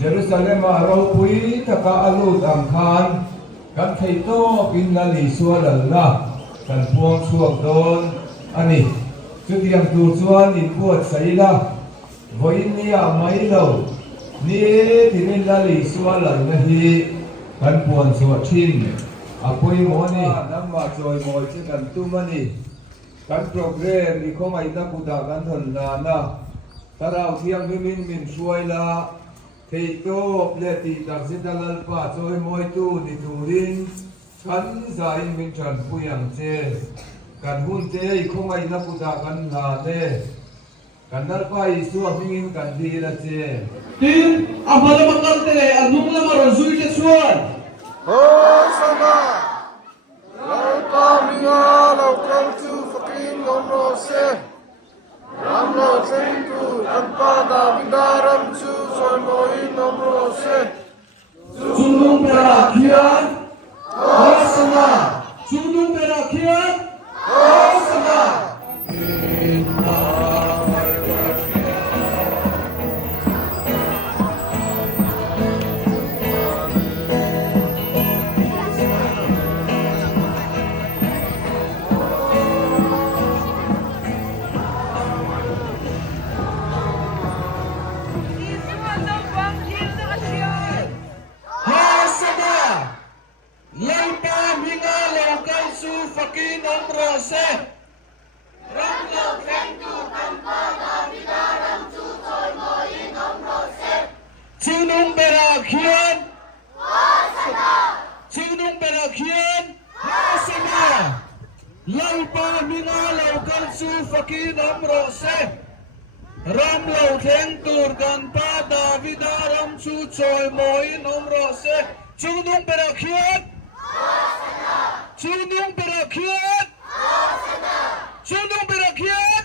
Jerusalem aro pui taka alut ang khan kan theito pin la li sual na kan puang suak don ani chudiam tu chuan in buat saila voin nia mai lo ni tinin la li sual na hi kan puan suak thin apoi mo ni namma choi moi che kan tu mani kan program ni ko mai na puda kan thon na tarau thiang min suai la theito pleti taksidalal pa choi moi tu ni turin chan zai min chan puyang che kan hun te ko mai na puda kan la ne kan dal pa isu amingin kan di la che tin abala makal tele anung la maron zui te suan Hosanna! Lalpa minga lau kau tu fakin nomro se. Ramlo tentu tanpa davidaram tu solmoi nomro se. sunung perakian Hosanna sunung perakian Hosanna! Hosanna lalpa minga lokal su fakin omro se ramlo tentu tanpa davidaram tu solmoi nomro se sunung perakian sunung perakian Hosanna lalpa minga lokal su fakin omro se ram lo theng tur kan pa davidaram su choi moi nomro se chunung perakiat chunung perakiat chunung perakiat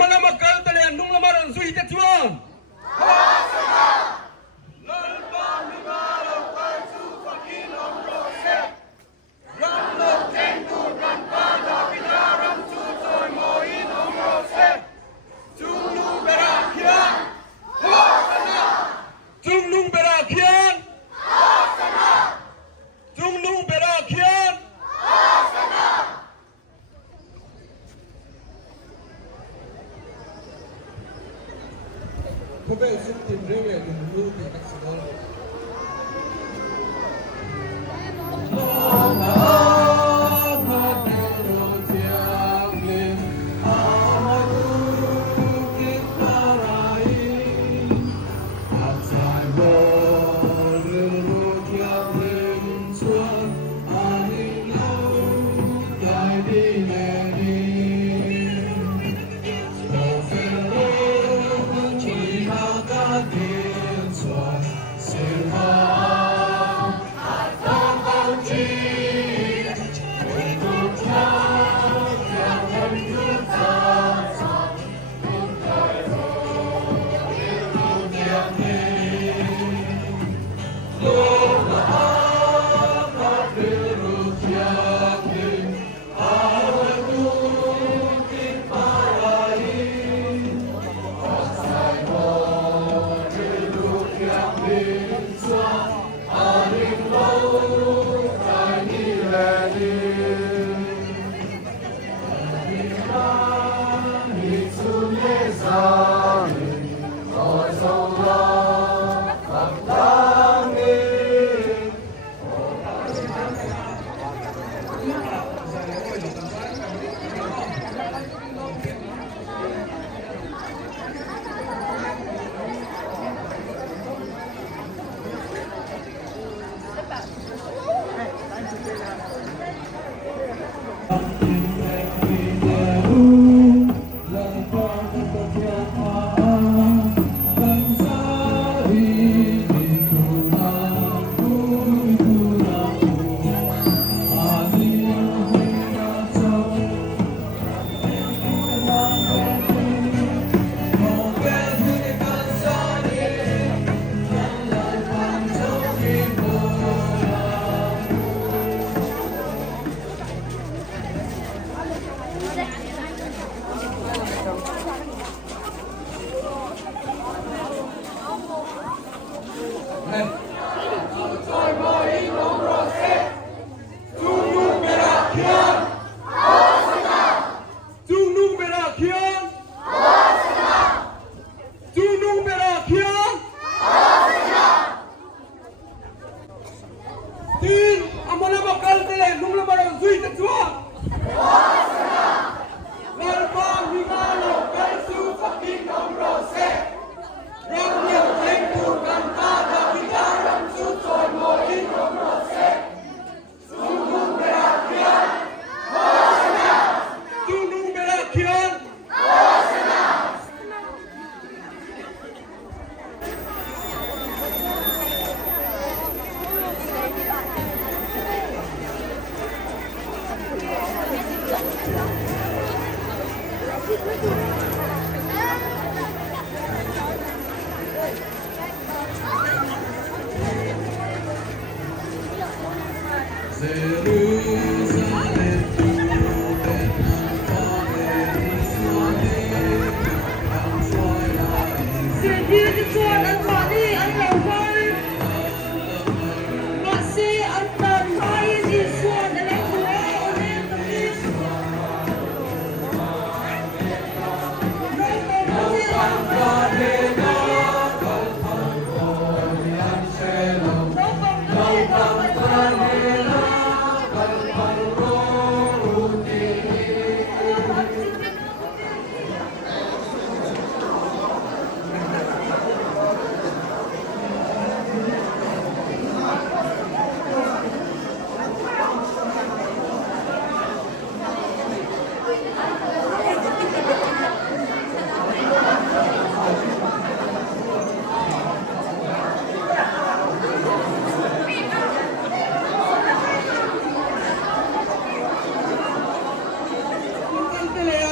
mga makal tali anung lamaran zui te chuan Tungnung berakian Tungnung berakian Kobe sittin rewe dulu di atas sekolah. Say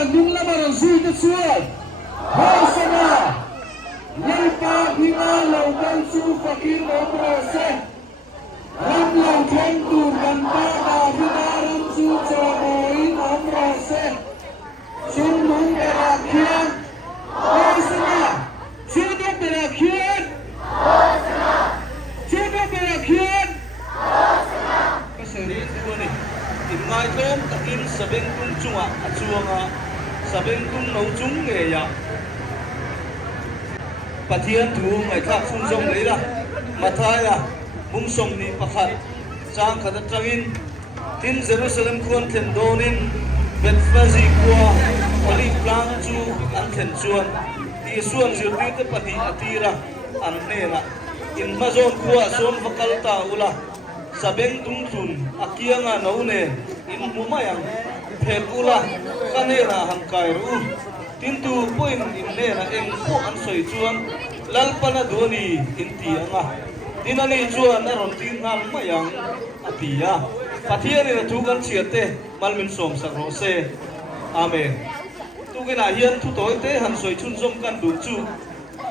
Nung laman ang suit at suwad, Hosanna! Lalpa hingalaw ng Fakir Obrose, Ramlaw Tengtur Ganpada Hinaram Suchomoin Obrose, Sumung Berakyan, Hosanna! Sino Berakyan? Hosanna! Sino Berakyan? Hosanna! Kasi rin ito ni, Ingay kong takin sabing kong tsunga at suwanga sabing kong nautsung ngaya. Patian tuong ay kak sunjong leila, mataya, mungsong ni pakat, saan katatrangin, tin Jerusalem kuan tendonin, Betfazi kuwa, oli plang chu ang tensuan, di suan zirpite pati atira, ang nena, in mazon kuwa son fakalta ula, sabeng tungtun akia nga naune in mumayang pekula kanera hangkairu tintu poin inera eng po ansoy chuan lalpa na doni inti anga tinani chuan aron tinal mayang atia patia ni natugan siate malmin som sa rose amen tugina hian tutoite hansoy chunsom kan duchu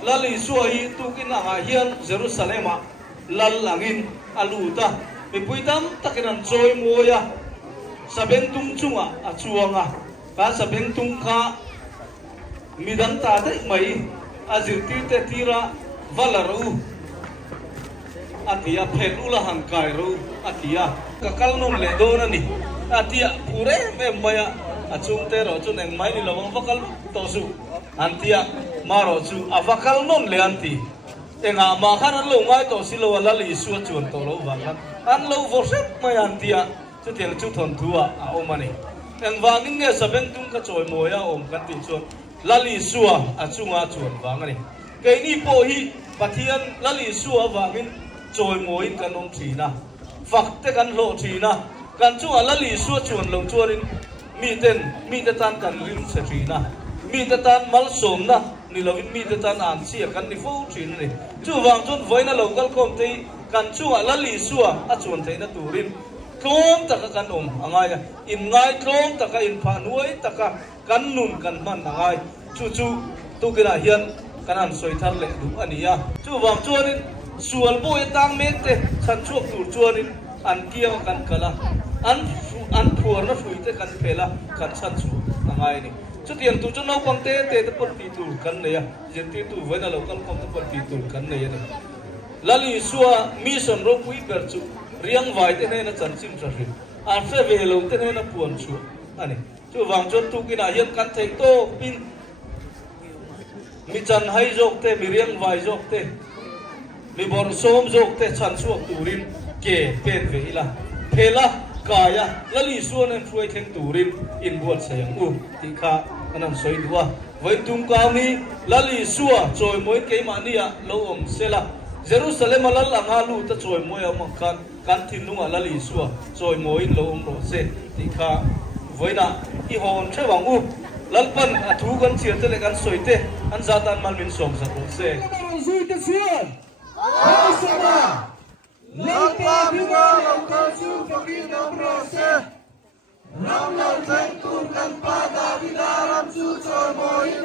lali suai tugina nga hian Jerusalema lalangin aluta Pipuitam takinan joy moya sabentong chunga at suwanga ka sabentong ka midang taday may azirtite tira valaru atia pelulahan kairo atia kakalnon ledona ni atia pure memaya achung tero chun eng mai ni lawang vakal tosu antia maro chu avakal non le anti enga makhanan lo ngai to silo lali suat chun to lo wakan an lo vosep mai antia chu tiang chu thon thua a omani eng wangin nge sabeng tung ka choi moya om kan ti chun lali suwa achunga chun wangani kei ni po hi pathian lali suwa wangin choi moin kan om thina fakte kan lo thina kan chunga lali suwa chun lo chuarin mi te tan kan lim se thina mi te tan mal som na ni lovin mi te tan an sia kan ni fo thin ni chu wang chun voina local kom te kan chunga lali suwa a chun theina turin klom taka kan angaya in ngai klom taka in phanuai taka kan nun kan man angai chu tu kina hian kanan soi thar le du ania chu wang chuanin sual boy tang mekte san chuak tur chuanin an kia kan kala an phuar na fuite kan phela kan san chu angai ni chu tiang tu chu nau pang te por pi tu kan ne ya jen ti tu voina local kom te por pi tu kan ne ya lali suwa mission ro pui ber chu riang vai te ne na chan sim sa ri a fe ve lo te ne na puan chu ani chu wang chon tu kina hian kan thei to pin mi chan hai jok te mi riang vai jok te mi bor som jok te chan chuak turin ke pen ve ila phela kaya lali suan an fuai theng turin in buat sayang ti kha anan soi duwa voi tum ka ni lali suwa choi moi ke mania lo om sela Jerusalem lal angalu ta choi moi am kan thinunga lali suwa choi moi lo om ro se ti kha voina i hon thewang lalpan athu kan chiate le kan soite an zatan malmin som sa ro se suite suan Hosanna Lalpa bingalang kansu Fakinam Rose Ramlaw Tengkun kan pada Bidaram Sucoy Moin